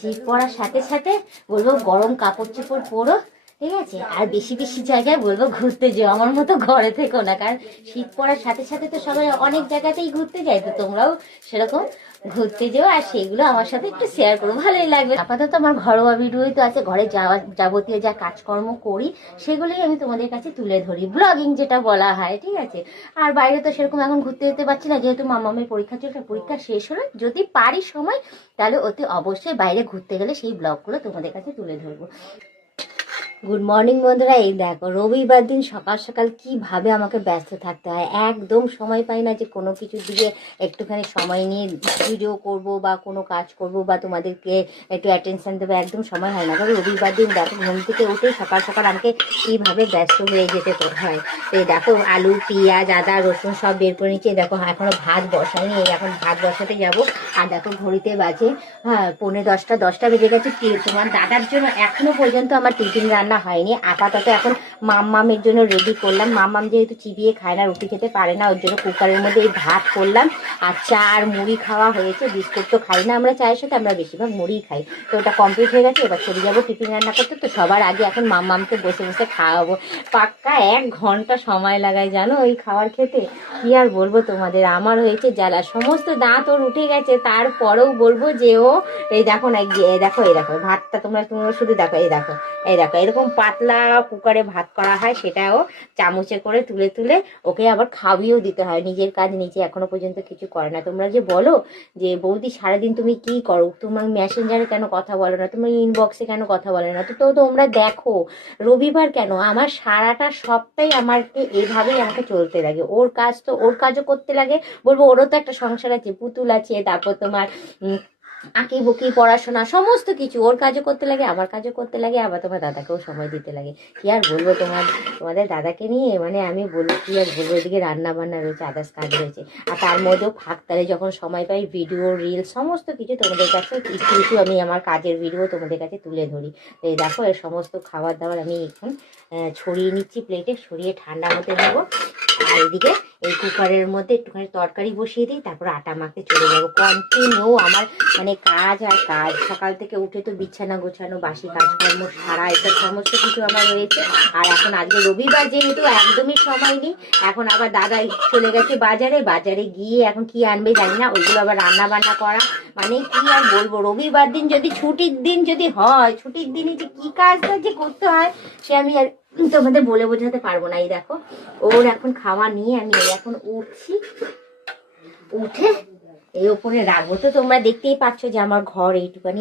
শীত পড়ার সাথে সাথে বলবো গরম কাপড় চোপড় পরো, ঠিক আছে? আর বেশি বেশি জায়গায় বলবো ঘুরতে যেও, আমার মতো ঘরে থেকো না। কারণ শীত পড়ার সাথে সাথে তো সবাই অনেক জায়গাতেই ঘুরতে যায়, তো তোমরাও সেরকম ঘুরতে যেও আর সেগুলো আমার সাথে একটু শেয়ার করো, ভালোই লাগবে। আপাতত আমার ঘরোয়া ভিডিওই তো আছে, ঘরে যাওয়া যাবতীয় যা কাজকর্ম করি সেগুলোই আমি তোমাদের কাছে তুলে ধরি, ব্লগিং যেটা বলা হয়, ঠিক আছে? আর বাইরে তো সেরকম এখন ঘুরতে যেতে পারছি না, যেহেতু মামামের পরীক্ষা চলছে। পরীক্ষা শেষ হলে যদি পারি সময়, তাহলে অতি অবশ্যই বাইরে ঘুরতে গেলে সেই ব্লগগুলো তোমাদের কাছে তুলে ধরবো। গুড মর্নিং বন্ধুরা, এই দেখো রবিবার দিন সকাল সকাল কিভাবে আমাকে ব্যস্ত থাকতে হয়, একদম সময় পাই না যে কোনো কিছুর দিকে একটুখানি সময় নিয়ে ভিডিও করব বা কোনো কাজ করব বা তোমাদেরকে একটু অ্যাটেনশন দেবো, একদম সময় হয় না। কারণ রবিবার দিন দেখো ঘুম থেকে উঠে সকাল সকাল আমাকে কিভাবে ব্যস্ত হয়ে যেতে হয়। এই দেখো আলু পেঁয়াজ আদা রসুন সব বের করে নিচ্ছি। দেখো এখনো ভাত বসাইনি, এখন ভাত বসাতে যাব। আর দেখো ঘড়িতে বাজে 9:45, 10টা বেজে গেছে। তোমার দাদার জন্য এখনো পর্যন্ত আমার টিফিন রান্না হয়নি। আপাতত এখন মাম্মামের জন্য রেডি করলাম। মাম্মাম যেহেতু চিবিয়ে খায় না, রুটি খেতে পারে না, ওর জন্য কুকারের মধ্যে এই ভাত করলাম। আর চা আর মুড়ি খাওয়া হয়েছে, বিস্কুট তো খাই না আমরা চায়ের সাথে, আমরা বেশিরভাগ মুড়িই খাই। তো ওটা কমপ্লিট হয়ে গেছে, এবার চলে যাবো টিফিন রান্না করতে। তো সবার আগে এখন মাম্মামকে বসে বসে খাওয়াবো। পাক্কা 1 ঘন্টা সময় লাগায় জানো এই খাবার খেতে। কি আর বলবো তোমাদের, আমার হয়েছে জ্বালা, সমস্ত দাঁত ওর উঠে গেছে, তারপরেও বলবো যে ও এই দেখো না, দেখো এই দেখো ভাতটা, তোমরা শুধু দেখো, এই দেখো এরকম পাতলা কুকারে ভাত করা হয়, সেটাও চামচে করে তুলে তুলে ওকে আবার খাবিয়েও দিতে হয়। নিজের কাজ নিজে এখনো পর্যন্ত কিছু করে না। তোমরা যে বলো যে বৌদি সারাদিন তুমি কি করো, তোমার মেসেঞ্জারে কেন কথা বলো না, তোমার ইনবক্সে কেন কথা বলে না, তো তোমরা দেখো রবিবার কেন, আমার সারাটা সপ্তাহে আমাকে এইভাবেই আমাকে চলতে লাগে। ওর কাজ তো ওর কাজও করতে লাগে, বলবো ওরও তো একটা সংসার আছে, পুতুল আছে, তারপর তোমার আঁকি বুকি পড়াশোনা সমস্ত কিছু, ওর কাজও করতে লাগে, আমার কাজও করতে লাগে, আবার তোমার দাদাকেও সময় দিতে লাগে। কি আর বলবো তোমাদের দাদাকে নিয়ে, মানে আমি বলবো কি আর বলবো, এদিকে রান্না বান্না রয়েছে, আদার্স কাজ রয়েছে, আর তার মধ্যেও ফাঁকতালে যখন সময় পাই ভিডিও রিল সমস্ত কিছু তোমাদের কাছে কিছু কিছু আমি আমার কাজের ভিডিও তোমাদের কাছে তুলে ধরি। তো এই দেখো এর সমস্ত খাবার দাবার আমি এখন ছড়িয়ে নিচ্ছি প্লেটে, ছড়িয়ে ঠান্ডা হতে দেবো। আর এদিকে এই কুকারের মধ্যে একটুখানি তরকারি বসিয়ে দিই, তারপর আটা মাখতে চলে যাবো। কন্টিনিউ আমার মানে কাজ আর কাজ, সকাল থেকে উঠে তো বিছানা গোছানো, বাসি কাজকর্ম সারা, এটা সমস্ত কিছু আমার রয়েছে। আর এখন আজকে রবিবার যেহেতু একদমই সময় নেই, এখন আবার দাদা চলে গেছে বাজারে গিয়ে এখন কি আনবে জানি না, ওইগুলো আবার রান্না বান্না করা, মানে কি আর বলবো। রবিবার দিন যদি ছুটির দিন যদি হয়, ছুটির দিনে যে কি কাজটা যে করতে হয় সে আমি আর তোমাদের বলে বোঝাতে পারবো না। এই দেখো ওর এখন খাওয়া নিয়ে আমি এখন উঠছি, উঠে এই ওপরে রাখবো। তো তোমরা দেখতেই পাচ্ছ যে আমার ঘর এইটুখানি,